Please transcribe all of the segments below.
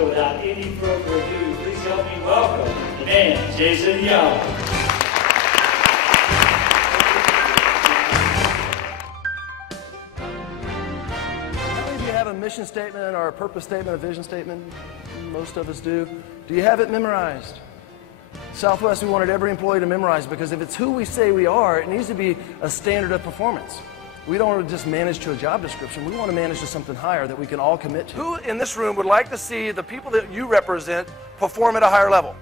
So without any further ado, please help me welcome the man, Jason Young. How many of you have a mission statement or a purpose statement, a vision statement? Most of us do. Do you have it memorized? Southwest, we wanted every employee to memorize, because if it's who we say we are, it needs to be a standard of performance. We don't want to just manage to a job description. We want to manage to something higher that we can all commit to. Who in this room would like to see the people that you represent perform at a higher level?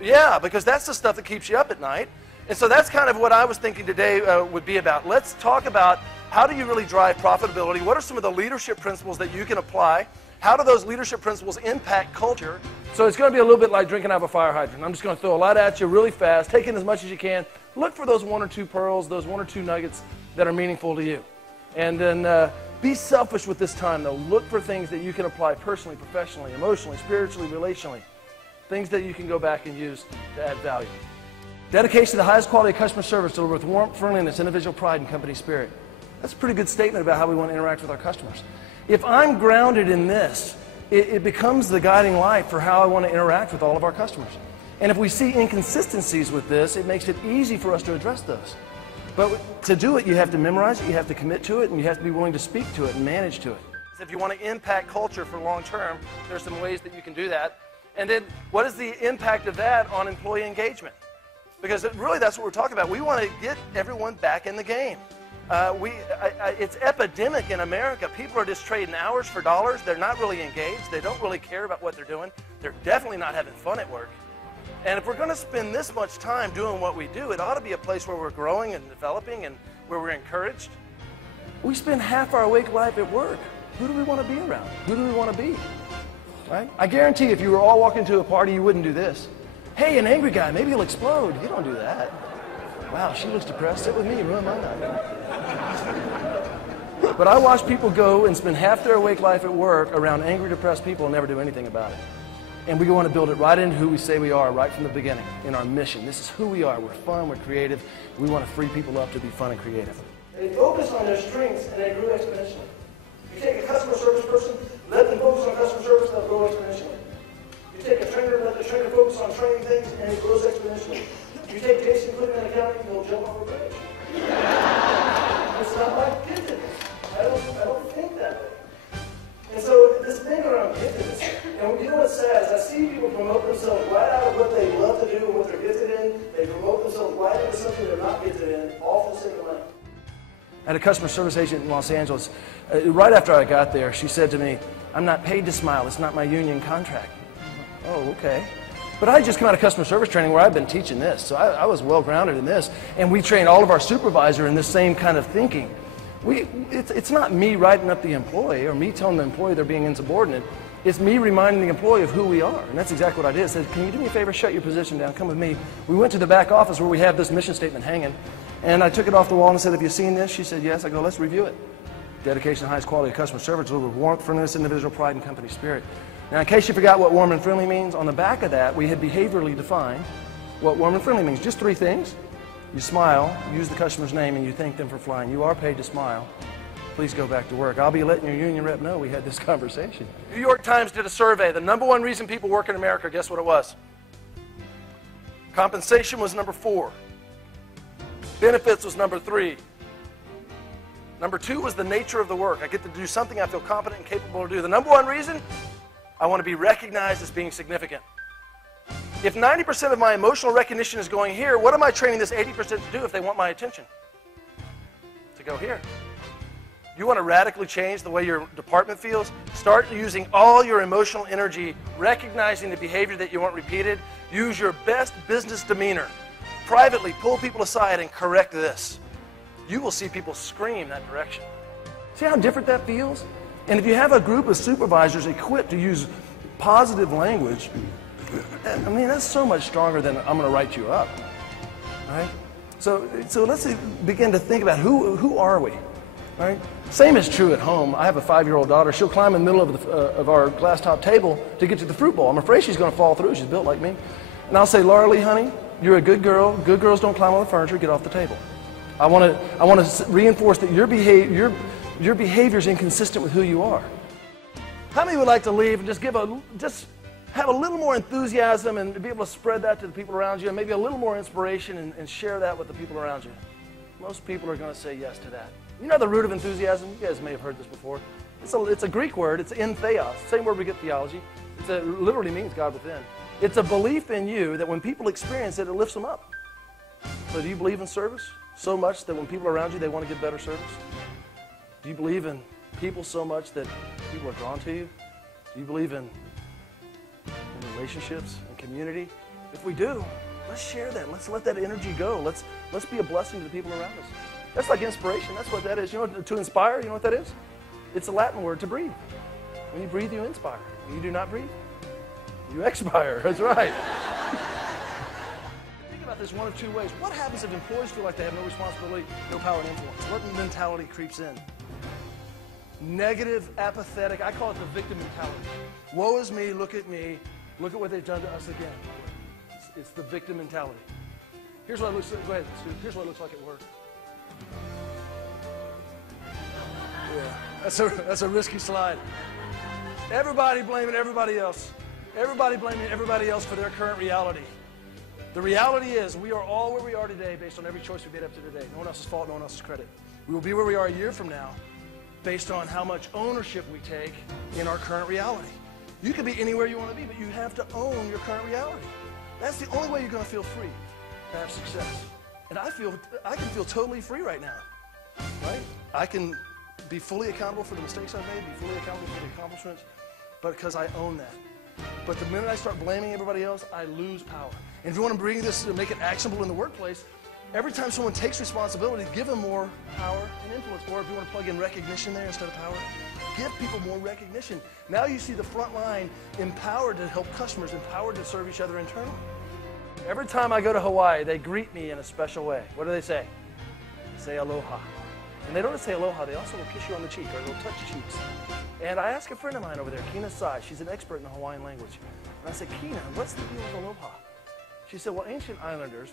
Yeah, because that's the stuff that keeps you up at night. And so that's kind of what I was thinking today would be about. Let's talk about how do you really drive profitability? What are some of the leadership principles that you can apply? How do those leadership principles impact culture? So it's going to be a little bit like drinking out of a fire hydrant. I'm just going to throw a lot at you really fast, take in as much as you can. Look for those one or two pearls, those one or two nuggets that are meaningful to you. And then be selfish with this time, though. Look for things that you can apply personally, professionally, emotionally, spiritually, relationally. Things that you can go back and use to add value. Dedication to the highest quality of customer service delivered with warmth, friendliness, individual pride, and company spirit. That's a pretty good statement about how we want to interact with our customers. If I'm grounded in this, it becomes the guiding light for how I want to interact with all of our customers. And if we see inconsistencies with this, it makes it easy for us to address those. But to do it, you have to memorize it, you have to commit to it, and you have to be willing to speak to it and manage to it. If you want to impact culture for long term, there's some ways that you can do that. And then what is the impact of that on employee engagement? Because really that's what we're talking about. We want to get everyone back in the game. It's epidemic in America. People are just trading hours for dollars. They're not really engaged. They don't really care about what they're doing. They're definitely not having fun at work. And if we're going to spend this much time doing what we do, it ought to be a place where we're growing and developing and where we're encouraged. We spend half our awake life at work. Who do we want to be around? Who do we want to be? Right? I guarantee if you were all walking to a party, you wouldn't do this. Hey, an angry guy, maybe he'll explode. You don't do that. Wow, she looks depressed. Sit with me, ruin my night. But I watch people go and spend half their awake life at work around angry, depressed people and never do anything about it. And we want to build it right into who we say we are right from the beginning, in our mission. This is who we are. We're fun, we're creative. We want to free people up to be fun and creative. They focus on their strengths and they grew exponentially. You take a customer service person, let them focus on customer service, they'll grow exponentially. You take a trainer, let the trainer focus on training things, and it grows exponentially. You take Jason, put him in accounting, he'll jump off a bridge. It's not my giftedness. I don't think that way. And so this thing around giftedness, and you know what's sad is I see people promote themselves right out of what they love to do and what they're gifted in. They promote themselves right into something they're not gifted in, all for the sake of money. I had a customer service agent in Los Angeles. Right after I got there, she said to me, "I'm not paid to smile. It's not my union contract." Oh, okay. But I had just come out of customer service training where I've been teaching this, so I was well grounded in this. And we train all of our supervisor in this same kind of thinking. It's not me writing up the employee or me telling the employee they're being insubordinate. It's me reminding the employee of who we are. And that's exactly what I did. I said, "Can you do me a favor, shut your position down, come with me." We went to the back office where we have this mission statement hanging. And I took it off the wall and said, "Have you seen this?" She said, "Yes." I go, "Let's review it." Dedication to the highest quality of customer service delivered with warmth, friendliness, individual pride, and company spirit. Now, in case you forgot what warm and friendly means, on the back of that, we had behaviorally defined what warm and friendly means. Just 3 things. You smile, use the customer's name, and you thank them for flying. You are paid to smile. Please go back to work. I'll be letting your union rep know we had this conversation. New York Times did a survey. The #1 reason people work in America, guess what it was? Compensation was number 4. Benefits was number 3. Number 2 was the nature of the work. I get to do something I feel competent and capable to do. The #1 reason, I want to be recognized as being significant. If 90% of my emotional recognition is going here, what am I training this 80% to do if they want my attention? To go here. You want to radically change the way your department feels? Start using all your emotional energy, recognizing the behavior that you want repeated. Use your best business demeanor. Privately, pull people aside and correct this. You will see people scream that direction. See how different that feels? And if you have a group of supervisors equipped to use positive language, I mean, that's so much stronger than "I'm going to write you up." Right? So let's begin to think about who are we? Right? Same is true at home. I have a 5-year-old daughter. She'll climb in the middle of our glass top table to get to the fruit bowl. I'm afraid she's going to fall through. She's built like me. And I'll say, "Laura Lee, honey, you're a good girl. Good girls don't climb on the furniture. Get off the table." I want to reinforce that your behavior is inconsistent with who you are. How many would like to leave and just have a little more enthusiasm and be able to spread that to the people around you, and maybe a little more inspiration and share that with the people around you? Most people are going to say yes to that. You know the root of enthusiasm? You guys may have heard this before. It's a Greek word. It's in theos, same word we get theology. It literally means God within. It's a belief in you that when people experience it, it lifts them up. So do you believe in service so much that when people are around you, they want to give better service? Do you believe in people so much that people are drawn to you? Do you believe in relationships and community? If we do, let's share that. Let's let that energy go. Let's be a blessing to the people around us. That's like inspiration. That's what that is. You know, to inspire, you know what that is? It's a Latin word to breathe. When you breathe, you inspire. When you do not breathe, you expire. That's right. Think about this one of two ways. What happens if employees feel like they have no responsibility, no power and influence? What mentality creeps in? Negative, apathetic. I call it the victim mentality. Woe is me, look at what they've done to us again. It's the victim mentality. Here's what it looks like. Go ahead. Here's what it looks like at work. Yeah, that's a risky slide. Everybody blaming everybody else. Everybody blaming everybody else for their current reality. The reality is we are all where we are today based on every choice we made up to today. No one else's fault, no one else's credit. We will be where we are a year from now based on how much ownership we take in our current reality. You could be anywhere you want to be, but you have to own your current reality. That's the only way you're going to feel free, to have success. And I can feel totally free right now, right? I can be fully accountable for the mistakes I've made, be fully accountable for the accomplishments, but because I own that. But the minute I start blaming everybody else, I lose power. And if you want to bring this to make it actionable in the workplace, every time someone takes responsibility, give them more power and influence. Or if you want to plug in recognition there instead of power, give people more recognition. Now you see the front line empowered to help customers, empowered to serve each other internally. Every time I go to Hawaii, they greet me in a special way. What do they say? They say aloha. And they don't just say aloha, they also will kiss you on the cheek, or they'll touch cheeks. And I asked a friend of mine over there, Kina Sai, she's an expert in the Hawaiian language. And I said, Kina, what's the deal with aloha? She said, well, ancient islanders,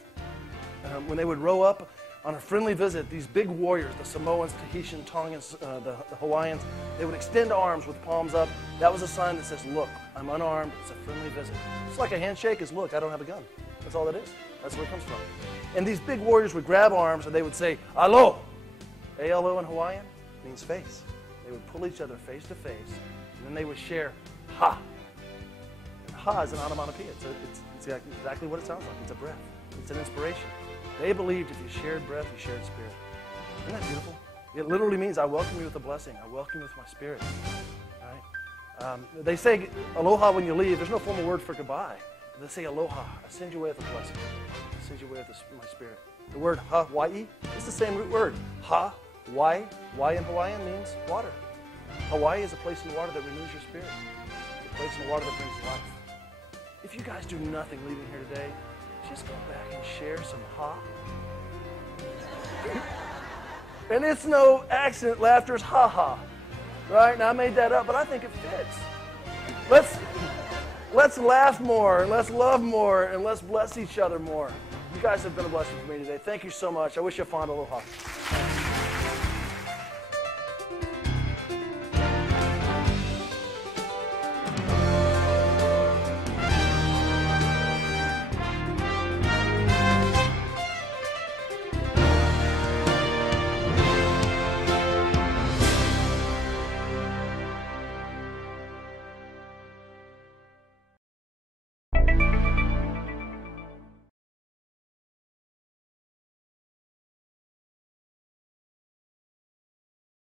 when they would row up on a friendly visit, these big warriors, the Samoans, Tahitian, Tongans, the Hawaiians, they would extend arms with palms up. That was a sign that says, look, I'm unarmed, it's a friendly visit. It's like a handshake is, look, I don't have a gun. That's all that is. That's where it comes from. And these big warriors would grab arms and they would say, alo. A-L-O in Hawaiian means face. They would pull each other face to face, and then they would share ha. And ha is an onomatopoeia. It's exactly what it sounds like. It's a breath. It's an inspiration. They believed if you shared breath, you shared spirit. Isn't that beautiful? It literally means I welcome you with a blessing. I welcome you with my spirit. Right? They say aloha when you leave. There's no formal word for goodbye. They say aloha. I send you away with a blessing. I send you away with my spirit. The word Hawaii is the same root word. Ha. Why? Why in Hawaiian means water. Hawaii is a place in the water that renews your spirit. A place in the water that brings life. If you guys do nothing leaving here today, just go back and share some ha. And it's no accident, laughter is ha-ha. Right? Now I made that up, but I think it fits. Let's laugh more, and let's love more, and let's bless each other more. You guys have been a blessing for me today. Thank you so much. I wish you a fond aloha.